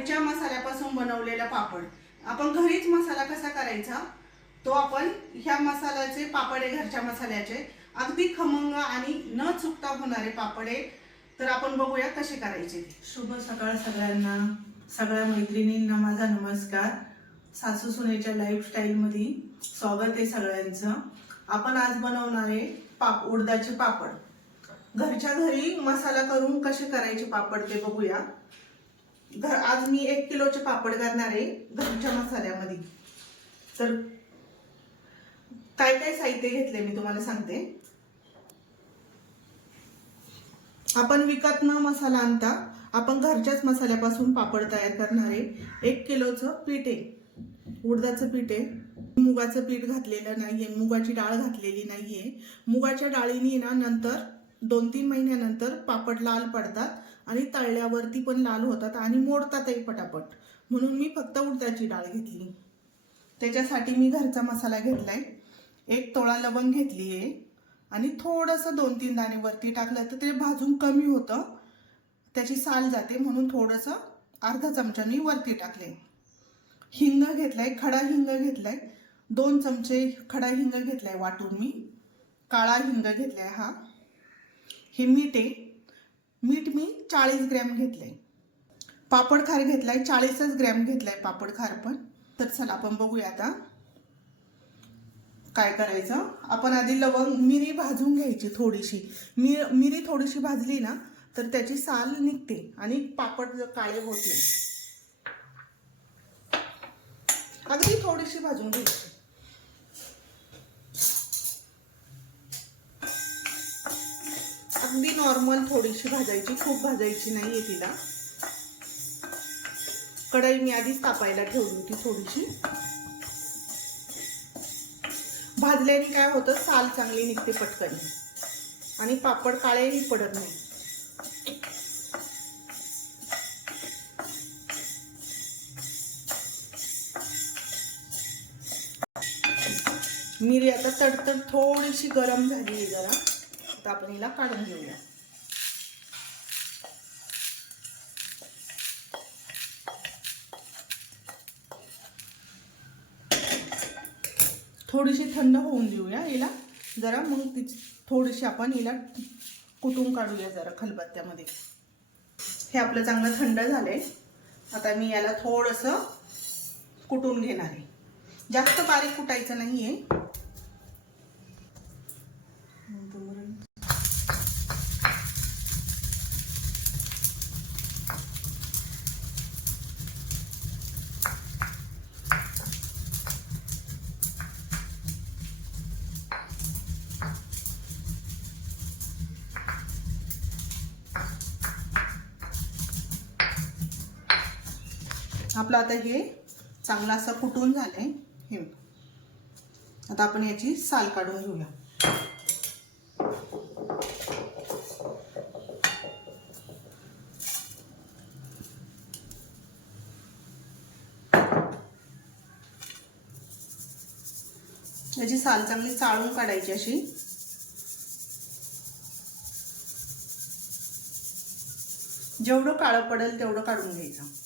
घरच्या मसाल्यापासून बनवलेला पापड। आपण घरीच मसाला कसा करायचा तो आपण ह्या मसाल्याचे पापड आहे, घरच्या मसाल्याचे अगदी खमंग आणि न चुकता होणारे पापड आहे। तर आपण बघूया कसे करायचे। शुभ सकाळ सगळ्यांना, सगळ्या मैत्रिणींना माझा नमस्कार। सासू सुनेच्या लाईफस्टाईल मध्ये स्वागत आहे सगळ्यांचं। आपण आज बनवणार आहे उडदाचे पापड। घरच्या घरी मसाला करून कसे करायचे पापड ते बघूया। आज मी 1 किलोचे पापड करणार आहे घरच्या मसाल्यामध्ये। तर काय काय साहित्य घेतले मी तुम्हाला सांगते। आपण विकत न मसाला आणता आपण घरच्याच मसाल्यापासून पापड तयार करणार आहे। 1 किलोचं पीठ आहे, उडदाचं पीठ आहे, मुगाचं पीठ घातलेलं नाहीये, मुगाची डाळ घातलेली नाहीये। मुगाच्या डाळीने ना नंतर 2-3 महिन्यानंतर पापड लाल पडतात आणि तळल्यावरती पण लाल होतात आणि मोडतातही पटापट, म्हणून मी फक्त उडदाची डाळ घेतली। त्याच्यासाठी मी घरचा मसाला घेतलाय। 1 तोळा लवंग घेतली आहे आणि थोडंसं 2-3 दाणे वरती टाकलं तर ते भाजून कमी होतं, त्याची साल जाते, म्हणून थोडंसं अर्धा चमचा मी वरती टाकले। हिंग घेतलाय, खडा हिंग घेतलाय, 2 चमचे खडा हिंग घेतलाय वाटून मी। काळा हिंग घेतलाय हा। हे मीठ आहे, मीठ मी 40 ग्रॅम घेतलंय। पापड खार घेतलाय 40 ग्रॅम घेतलाय पापड खार पण। तर चला आपण बघूया आता काय करायचं। आपण आधी लवंग मिरी भाजून घ्यायची थोडीशी। मिरी थोडीशी भाजली ना तर त्याची साल निघते आणि पापड काळे होत नाही। अगदी थोडीशी भाजून घ्यायची। अगदी नॉर्मल थोडीशी भाजायची, खूप भाजायची नाहीये तिला। कढई मी आधीच तापायला ठेवली होती थोडीशी। भाजल्याने काय होतं, साल चांगली निघते पटकन आणि पापड काळेही पडत नाही। मिरी आता तडतड थोडीशी गरम झाली आहे जरा, आता आपण हिला काढून घेऊया। थोडीशी थंड होऊन देऊया हिला जरा, मग ती थोडीशी आपण हिला कुटून काढूया जरा खलबत्त्यामध्ये। हे आपलं चांगलं थंड झालंय। आता मी याला थोडंसं कुटून घेणार आहे, जास्त बारीक कुटायचं नाहीये। आपलं आता हे चांगलं असं कुटून झालंय। हे आता आपण याची साल काढून घेऊया। याची साल चांगली चाळून काढायची अशी। जेवढं काळं पडेल तेवढं काढून घ्यायचं।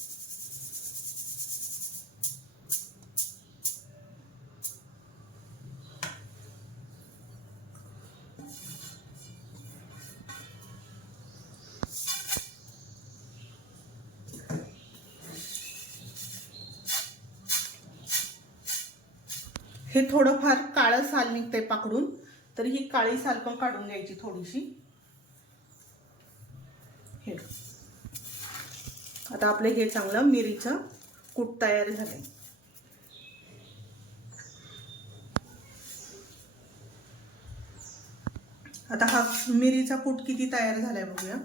हे थोडंफार काळं साल निघतंय पाकडून, तर ही काळी साल पण काढून घ्यायची थोडीशी। हे आता आपलं हे चांगलं मिरीचं कूट तयार झालंय। आता हा मिरीचा कूट किती तयार झालाय बघूया।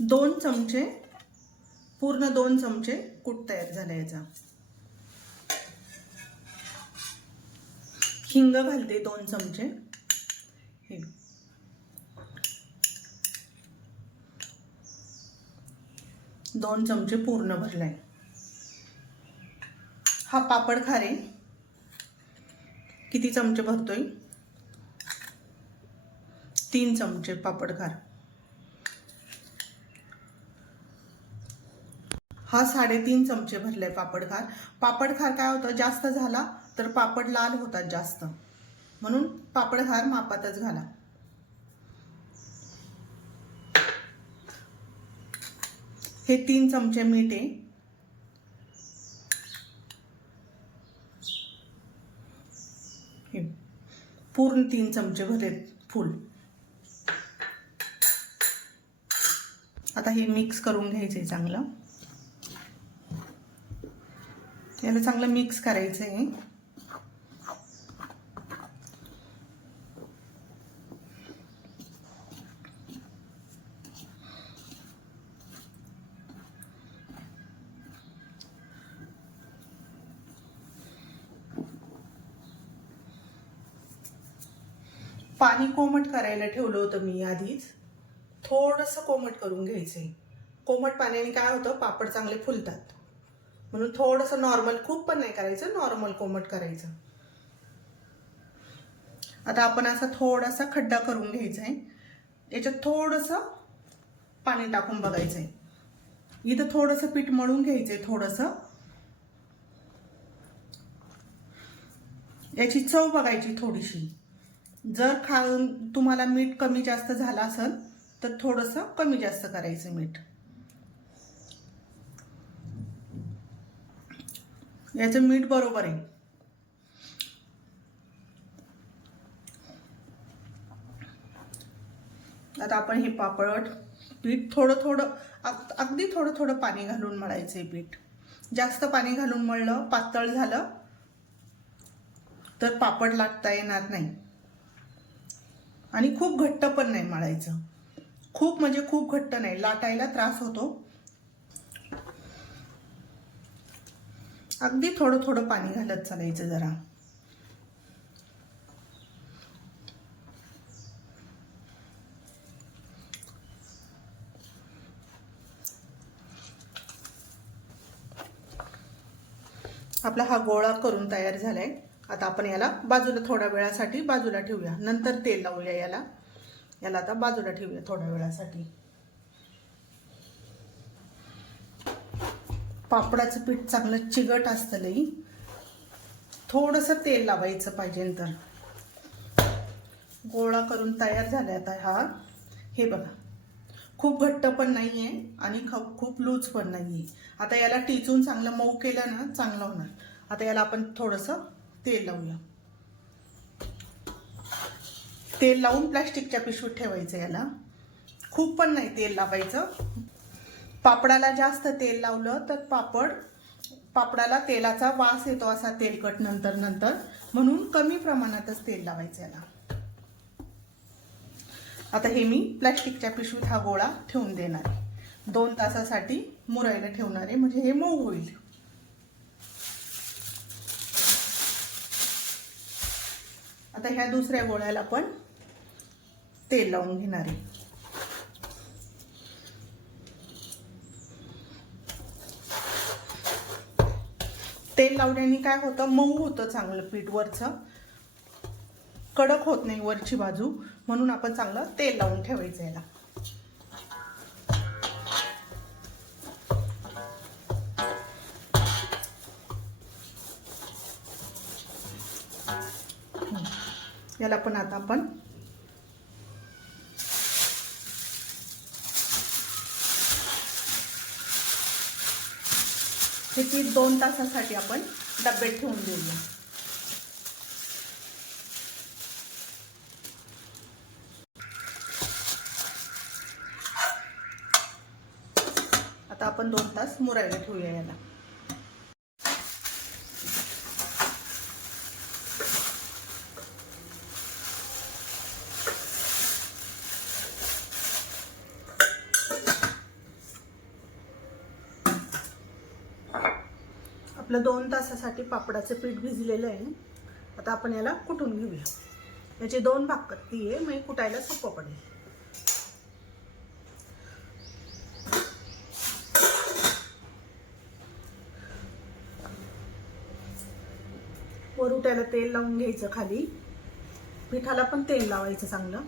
दोन चमचे, पूर्ण 2 चमचे कूट तयार झाला याचा। हिंग घालते 2 चमचे। 2 चमचे पूर्ण भरलाय. हा पापड खारे किती चमचे भरतोय? 3 चमचे पापड खार. हा 3.5 चमचे भरलाय पापड खार. पापड खार काय होतं, जास्त झाला तर पापड लाल होतात जास्त, म्हणून पापड खार मापातच घाला. हे 3 चमचे मीठ आहे. हे पूर्ण 3 चमचे भरलेत फुल. आता हे मिक्स करून घ्यायचंय चांगलं. याला चांगलं मिक्स करायचंय. पाणी कोमट करायला ठेवलं होतं मी आधीच. थोडंसं कोमट करून घ्यायचंय. कोमट पाण्याने काय होतं, पापड चांगले फुलतात. म्हणून थोडंसं नॉर्मल, खूप पण नाही करायचं, नॉर्मल कोमट करायचं. आता आपण असा थोडासा खड्डा करून घ्यायचा आहे. याच्यात थोडंसं पाणी टाकून बघायचंय. इथं थोडंसं पीठ मळून घ्यायचंय. थोडंसं याची चव बघायची थोडीशी. जर तुम्हाला मीठ कमी जास्त झालं असेल तर थोडंसं कमी जास्त करायचं मीठ. याचं मीठ बरोबर आहे. आता आपण हे पापड पीठ थोडं अगदी थोडं पाणी घालून मळायचंय पीठ. जास्त पाणी घालून मळलं, पातळ झालं तर पापड लाटता येणार नाही. आणि खूप घट्ट पण नाही मळायचं. खूप म्हणजे खूप घट्ट नाही, लाटायला त्रास होतो. अगदी थोडं पाणी घालत चालायचं जरा. आपला हा गोळा करून तयार झालाय. आता आपण याला बाजूला थोड्या वेळासाठी बाजूला ठेवूया. नंतर तेल लावूया याला आता बाजूला ठेवूया थोड्या वेळासाठी. पापडाचं पीठ चांगलं चिकट असतं लई. थोडंसं तेल लावायचं पाहिजे. तर गोळा करून तयार झालाय आता हा. हे बघा, खूप घट्ट पण नाहीये आणि खूप लूज पण नाहीये. आता याला टिचून चांगलं मऊ केलं ना, चांगलं होणार. आता याला आपण थोडंसं तेल लावूया. तेल लावून प्लास्टिकच्या पिशवीत ठेवायचं याला. खूप पण नाही तेल लावायचं. पापडाला जास्त तेल लावलं तर पापडाला तेलाचा वास येतो असा तेलकट नंतर, म्हणून कमी प्रमाणातच तेल लावायचं याला. आता हे मी प्लास्टिकच्या पिशवीत हा गोळा ठेवून देणार आहे. 2 तासासाठी मुरायला ठेवणार आहे, म्हणजे हे मऊ होईल. आता ह्या दुसऱ्या गोळ्याला पण तेल लावून घेणार आहे. तेल लावल्याने काय होतं, मऊ होतं चांगलं पीठ. वरचं कडक होत नाही वरची बाजू, म्हणून आपण चांगलं तेल लावून ठेवायचं याला. याला पण आता आपण हे पीठ 2 तासासाठी आपण डब्यात ठेवून देऊया. आता आपण 2 तास मुरायला ठेवूया याला. आपलं 2 तासासाठी पापडाचं पीठ भिजलेलं आहे. आता आपण याला कुटून घेऊया. याचे 2 भाग करतीये, मग कुटायला सोपं पडेल. सुरवट्याला तेल लावून घ्यायचं खाली, पिठाला पण तेल लावायचं चांगलं.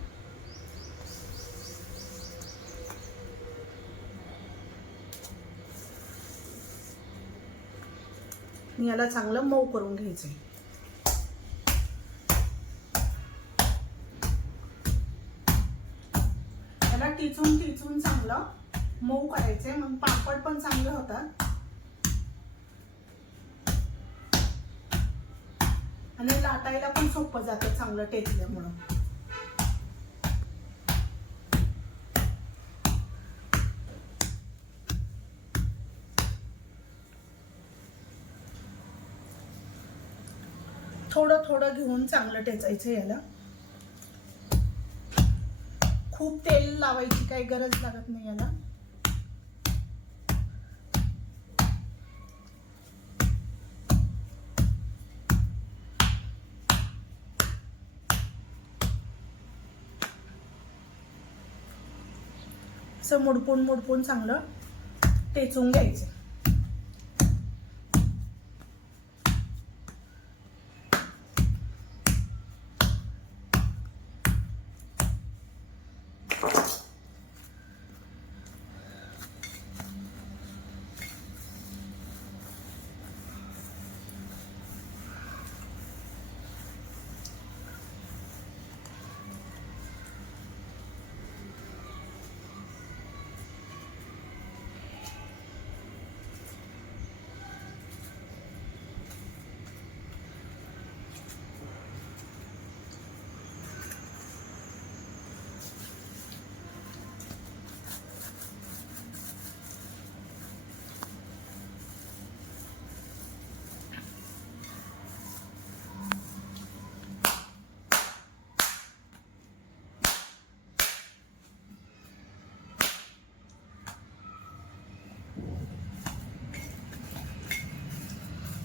याला चांगलं मऊ करून घ्यायचं. याला टिचून टिचून चांगलं मऊ करायचंय, मग पापड पण चांगले होतात आणि लाटायला पण सोपं जातं चांगलं टेचल्यामुळं. थोडं थोडं घेऊन चांगलं टेचायचं. याला खूप तेल लावायची काही गरज लागत नाही याला. असं मुडपून मुडपून चांगलं टेचून घ्यायचं.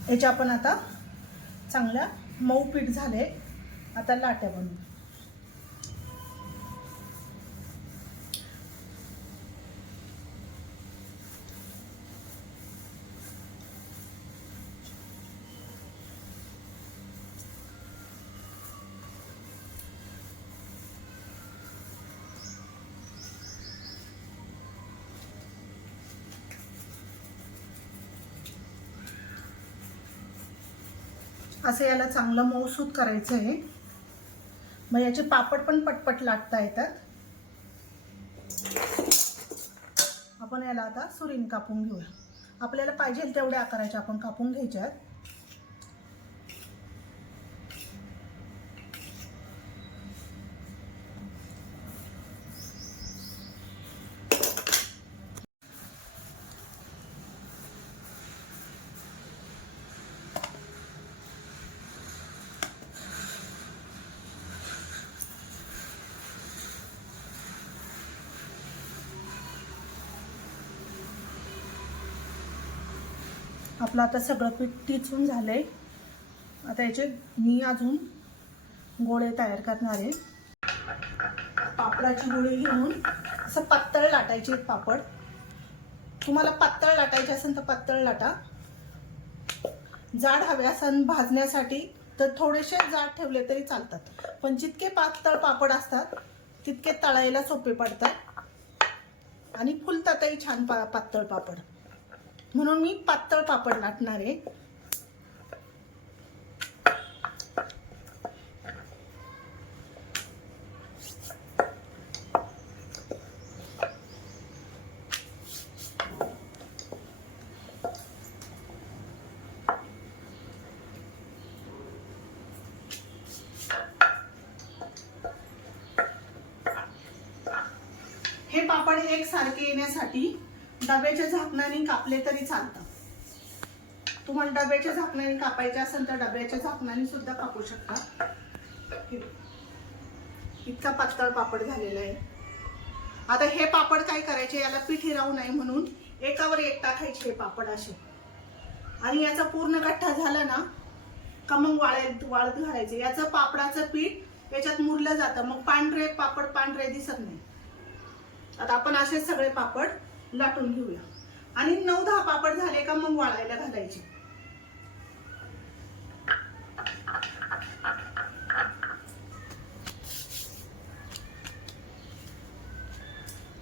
याच्या आपण आता चांगल्या मऊ पीठ झाले. आता लाट्या बनवू. असं याला चांगलं मऊसूत करायचं आहे. मग याचे पापड पण पटपट लाटता येतात. आपण याला आता सुरीने कापून घेऊया. आपल्याला पाहिजे तेवढ्या आकाराचे आपण कापून घ्यायच्यात. आपलं आता सगळं पीठ टिचून झालंय. आता याचे मी अजून गोळे तयार करणार आहे. पापडाची गोळी घेऊन असं पातळ लाटायचे पापड. तुम्हाला पातळ लाटायचे असेल तर पातळ लाटा. जाड हवे असेल भाजण्यासाठी तर थोडेसे जाड ठेवले तरी चालतात, पण जितके पातळ पापड असतात तितके तळायला सोपे पडतात आणि फुलतातही छान पातळ पापड. म्हणून मी पातळ पापड लाटणार आहे. हे पापड एकसारखे येण्यासाठी डब्याच्या झाकणाने कापले तरी चालतात. तुम्हाला डब्याच्या झाकणाने कापायचे असेल तर डब्याच्या झाकणाने सुद्धा कापू शकता. इतका पातळ पापड झालेला आहे. आता हे पापड काय करायचे, याला पिठी राहू नये म्हणून एकावर एक टाकायचे हे पापड असे. आणि याचा पूर्ण गठ्ठा झाला ना का मग वाळत घालायचे. याचं पापडाचं पीठ याच्यात मुरलं जातं, मग पांढरे पापड पांढरे दिसत नाही. आता आपण असे सगळे पापड लाटून घेऊया आणि 9-10 पापड झाले का मग वाळायला घालायचे.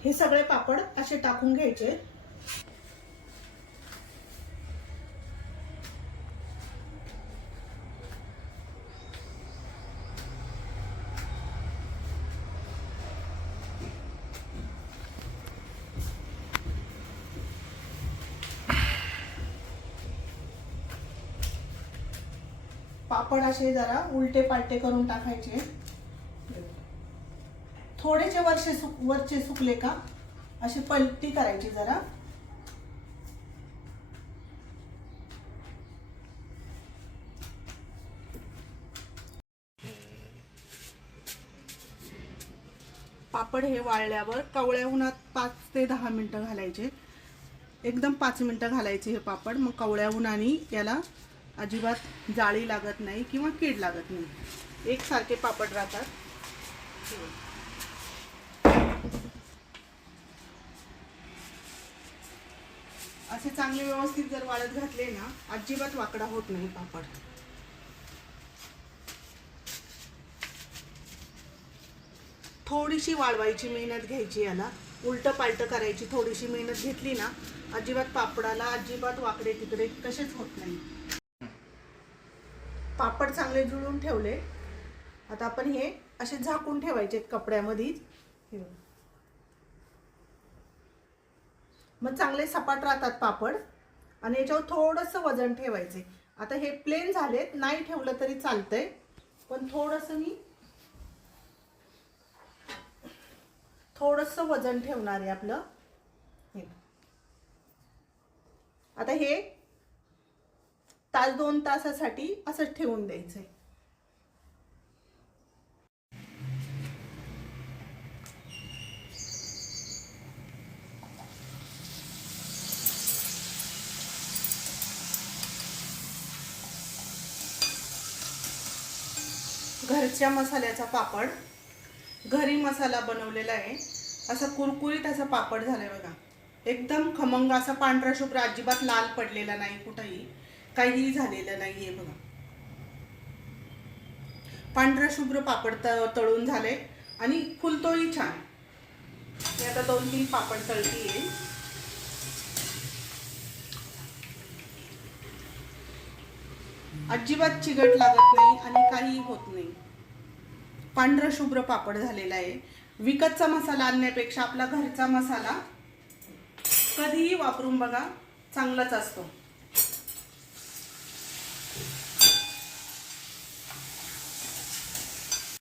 हे सगळे पापड असे टाकून घ्यायचे. पापड असे जरा उलटे पालटे करून टाकायचे. थोडेसे वरचे सुकले का अशी पलटी करायची जरा. पापड हे वाळल्यावर कवळ्या उन्हात 5 ते 10 मिनिटं घालायचे. एकदम 5 मिनिटं घालायचे हे पापड. मग कवळ्या उन्हाने याला अजिबात जाळी लागत नाही किंवा कीड लागत नाही. एकसारखे पापड राहतात. असे चांगले व्यवस्थित जर वाळत घातले ना अजिबात वाकडा होत नाही पापड. थोडीशी वाळवायची मेहनत घ्यायची. याला उलट पालट करायची. थोडीशी मेहनत घेतली ना अजिबात पापडाला अजिबात वाकडे तिकडे कसेच होत नाही. पापड चांगले जुळून ठेवले. आता आपण हे असे झाकून ठेवायचे कपड्यामध्ये. मग चांगले सपाट राहतात पापड. आणि याच्यावर थोडंसं वजन ठेवायचे. आता हे प्लेन झालेत, नाही ठेवलं तरी चालतंय, पण थोडंसं मी थोडंसं वजन ठेवणार आहे आपलं. आता हे तास 2 तासासाठी असंच ठेवून द्यायचंय. घरच्या मसाल्याचा पापड, घरी मसाला बनवलेला आहे. असं कुरकुरीत असं पापड झालंय बघा. एकदम खमंग असा पांढरा शुभ्र, अजिबात लाल पडलेला नाही, कुठेही काहीही झालेलं नाहीये बघा. पांढरा शुभ्र पापड तळून झाले आणि फुलतोही छान. मी आता 2-3 पापड तळतीये. अजिबात चिकट लागत नाही आणि काही होत नाही. पांढरा शुभ्र पापड झालेला आहे. विकतचा मसाला आणण्यापेक्षा आपला घरचा मसाला कधीही वापरून बघा, चांगलाच असतो.